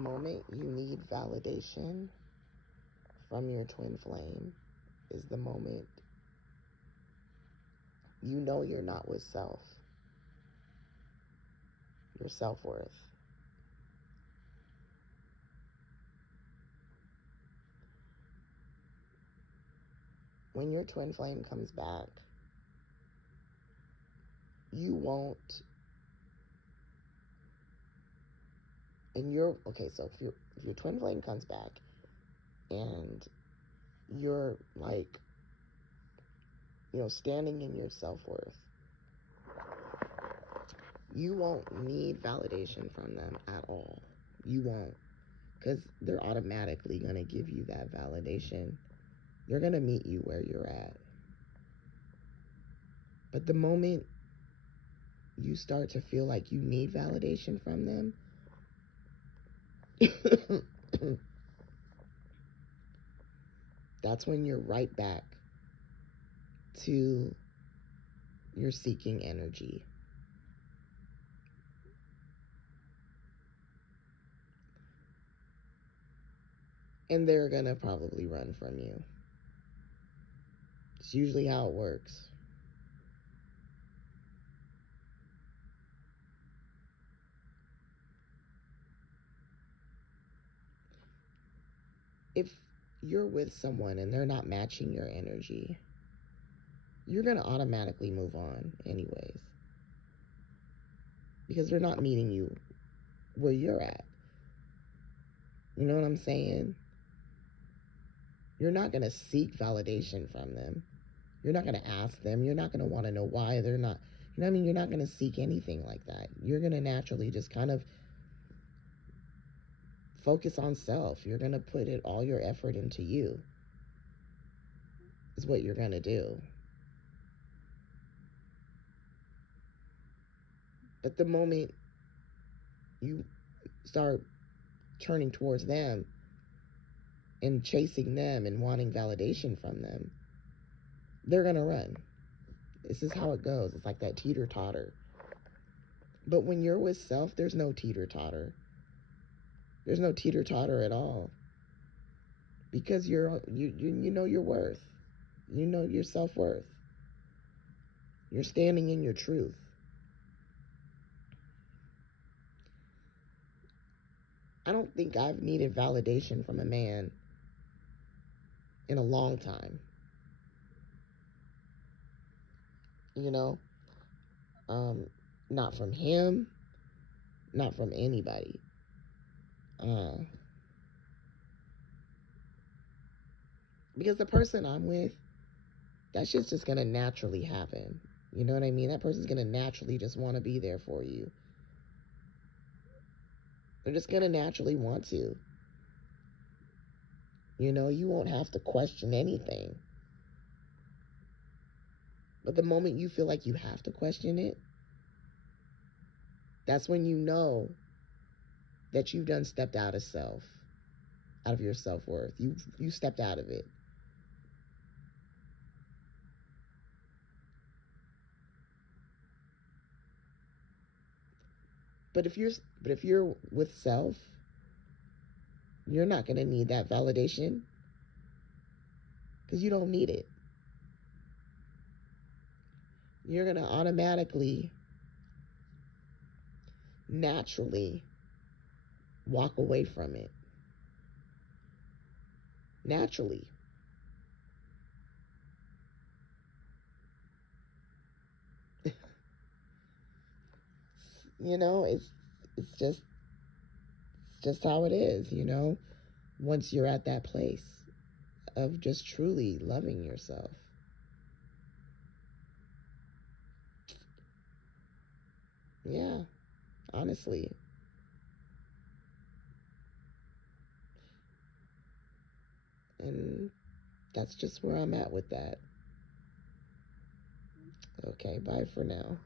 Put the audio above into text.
moment you need validation from your twin flame is the moment you know you're not with self, your self-worth. When your twin flame comes back, you won't, and you're, okay, so if your twin flame comes back and you're like, standing in your self-worth, you won't need validation from them at all. You won't, because they're automatically going to give you that validation. They're going to meet you where you're at. But the moment you start to feel like you need validation from them, that's when you're right back to your seeking energy. And they're going to probably run from you. It's usually how it works. If you're with someone and they're not matching your energy, you're going to automatically move on anyways. Because they're not meeting you where you're at. You know what I'm saying? You're not going to seek validation from them. You're not going to ask them. You're not going to want to know why they're not. You know what I mean? You're not going to seek anything like that. You're going to naturally just kind of focus on self. You're going to put all your effort into you. Is what you're going to do. But the moment you start turning towards them and chasing them and wanting validation from them, they're going to run. This is how it goes. It's like that teeter-totter. But when you're with self, there's no teeter-totter. There's no teeter-totter at all. Because you know your worth. You know your self-worth. You're standing in your truth. I don't think I've needed validation from a man in a long time. You know? Not from him. Not from anybody. Because the person I'm with, that shit's just gonna naturally happen. You know what I mean? That person's gonna naturally just want to be there for you. They're just gonna naturally want to. You know, you won't have to question anything. But the moment you feel like you have to question it, that's when you know that you've done stepped out of self, out of your self-worth. You stepped out of it. But if you're with self, you're not going to need that validation because you don't need it. You're going to automatically, naturally walk away from it. Naturally. You know, it's just how it is, you know, once you're at that place of just truly loving yourself. Yeah, honestly. And that's just where I'm at with that. Okay, bye for now.